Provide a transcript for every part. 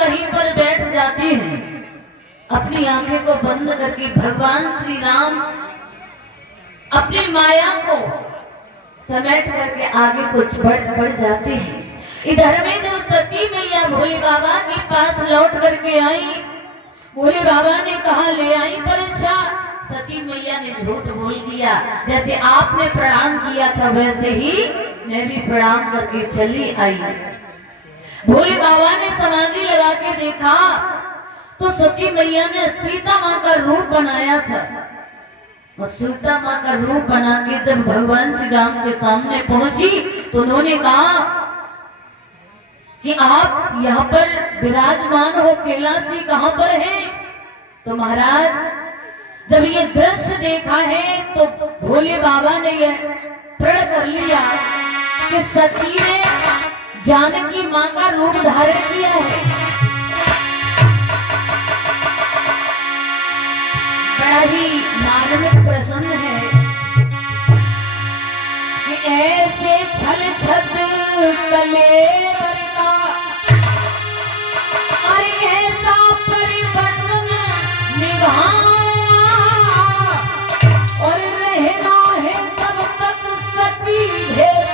वहीं पर बैठ जाती हैं, अपनी आंखें को बंद करके भगवान श्री राम अपनी माया को समेट करके आगे कुछ बढ़ जाते हैं। इधर में जो सती मैया भोले बाबा के पास लौट करके आई, भोले बाबा ने कहा ले आई परीक्षा। सती मैया ने झूठ बोल दिया, जैसे आपने प्रणाम किया था वैसे ही मैं भी प्रणाम करके चली आई। भोले बाबा ने समाधि लगा के देखा तो सती मैया ने सीता माँ का रूप बनाया था। और सीता माँ का रूप बना के जब भगवान श्री राम के सामने पहुंची तो उन्होंने कहा कि आप यहाँ पर विराजमान हो, कैलाशी कहाँ पर है? तो महाराज जब ये दृश्य देखा है तो भोले बाबा ने यह प्रण कर लिया कि सती ने जानकी माँ का रूप धारण किया है। बड़ा ही मार्मिक प्रसन्न है कि ऐसे छल छत कलेवर का और ऐसा परिवर्तन निभाना और रहना है तब तक सती भेष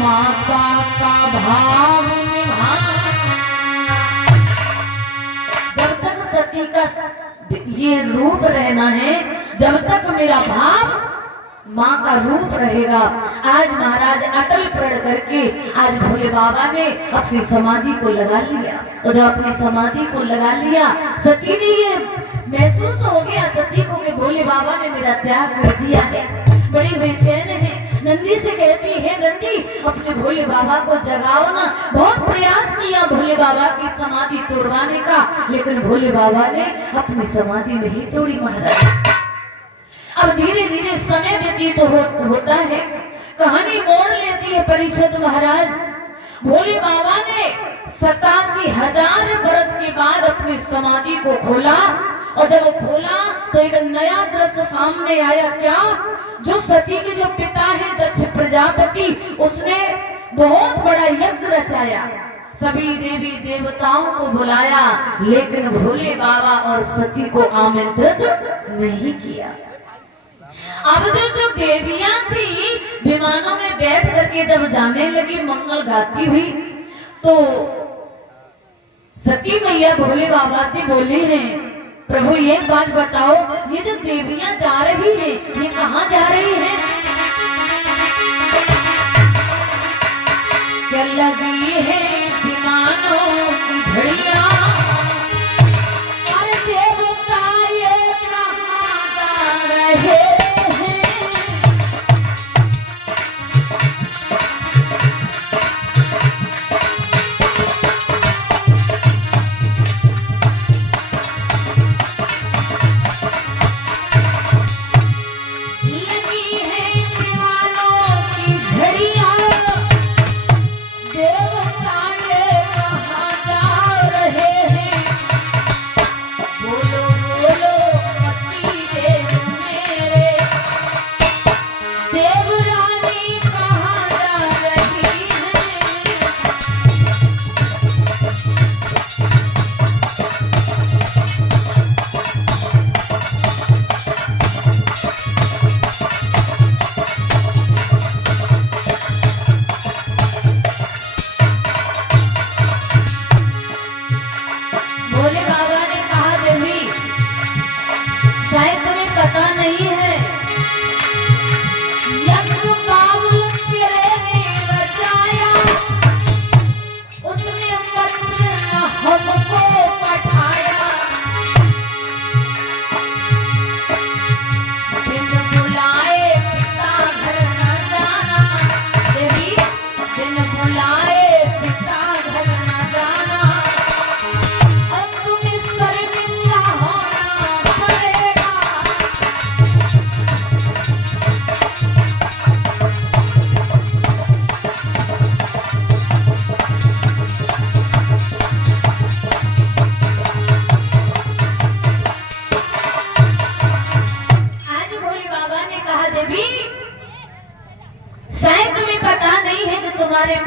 माता का भाव निभाना। जब तक सती का ये रूप रहना है, जब तक मेरा भाव माँ का रूप रहेगा। आज महाराज अटल प्रण करके आज भोले बाबा ने अपनी समाधि को लगा लिया। तो जब अपनी समाधि को लगा लिया सती ने ये महसूस हो गया सती को कि भोले बाबा ने मेरा त्याग कर दिया है। बड़ी बेचैन है, नंदी से कहती है नंदी अपने भोले बाबा को जगाओ ना। बहुत प्रयास किया भोले बाबा की समाधि तोड़वाने का, लेकिन भोले बाबा ने अपनी समाधि नहीं तोड़ी महाराज। अब धीरे धीरे समय व्यतीत होता है, कहानी मोड़ लेती है परीक्षित महाराज। भोले बाबा ने 87,000 वर्ष के बाद अपनी समाधि को खोला और जब खोला तो एक नया दृश्य सामने आया। क्या? जो सती के जो पिता है दक्ष प्रजापति, उसने बहुत बड़ा यज्ञ रचाया, सभी देवी देवताओं को बुलाया, लेकिन भोले बाबा और सती को आमंत्रित नहीं किया। अब जो देवियां थी विमानों में बैठ करके जब जाने लगी मंगल गाती हुई, तो सती मैया भोले बाबा से बोली हैं प्रभु ये बात बताओ, ये जो देवियां जा रही हैं ये कहाँ जा रही हैं? क्या लगी है विमानों की झड़ियां, अरे देवता ये कहाँ जा रहे हैं? देवता ये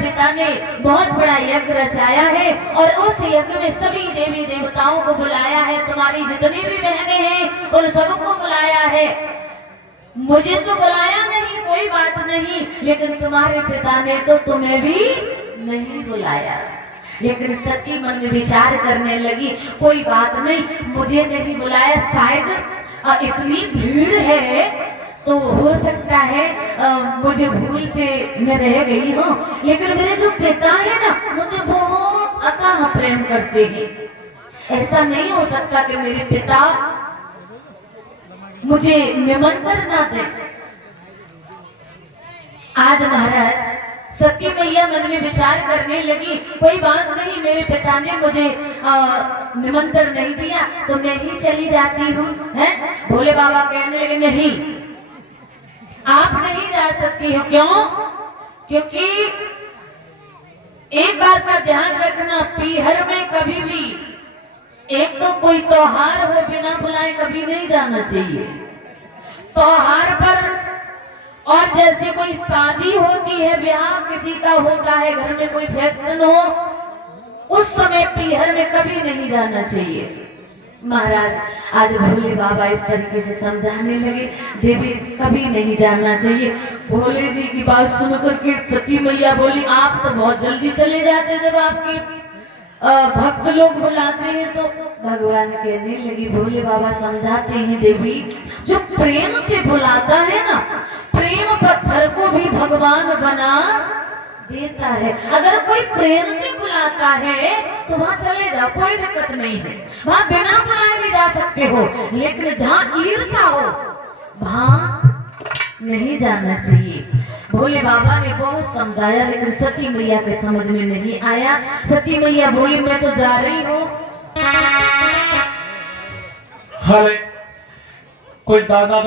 पिता ने बहुत बड़ा यज्ञ रचाया है और उस यज्ञ में सभी देवी देवताओं को बुलाया है, तुम्हारी जितनी भी बहनें हैं उन सबको बुलाया है। मुझे तो बुलाया नहीं, कोई बात नहीं, लेकिन तुम्हारे पिता ने तो तुम्हें भी नहीं बुलाया। लेकिन सती मन में विचार करने लगी, कोई बात नहीं, मुझे नहीं बुलाया, शायद इतनी भीड़ है तो हो सकता है मुझे भूल से मैं रह गई हूँ, लेकिन मेरे जो पिता है ना मुझे बहुत अथाह प्रेम करते हैं। ऐसा नहीं हो सकता कि मेरे पिता मुझे निमंत्रण ना दे। आज महाराज सती मैया मन में विचार करने लगी, कोई बात नहीं, मेरे पिता ने मुझे निमंत्रण नहीं दिया तो मैं ही चली जाती हूँ। भोले बाबा कहने लगे, नहीं, आप नहीं जा सकती हो। क्यों? क्योंकि एक बात का ध्यान रखना, पीहर में कभी भी एक तो कोई त्योहार हो बिना बुलाए कभी नहीं जाना चाहिए। त्योहार पर और जैसे कोई शादी होती है, ब्याह किसी का होता है, घर में कोई फंक्शन हो, उस समय पीहर में कभी नहीं जाना चाहिए। महाराज आज भोले बाबा इस तरीके से समझाने लगे, देवी कभी नहीं जाना चाहिए। भोले जी की बात सुनकर के सती मैया बोली, आप तो बहुत जल्दी चले जाते, जब आपके भक्त लोग बुलाते हैं तो। भगवान कहने लगी, भोले बाबा समझाते हैं, देवी जो प्रेम से बुलाता है ना, प्रेम पत्थर को भी भगवान बना देता है। अगर कोई प्रेम से बुलाता है तो वहाँ चले जाओ, कोई दिक्कत नहीं है, वहाँ बिना बुलाए भी जा सकते हो, लेकिन जहाँ ईर्ष्या हो वहाँ नहीं जाना चाहिए। भोले बाबा ने बहुत समझाया, लेकिन सती मैया के समझ में नहीं आया। सती मैया बोली, मैं तो जा रही हूँ। कोई दादा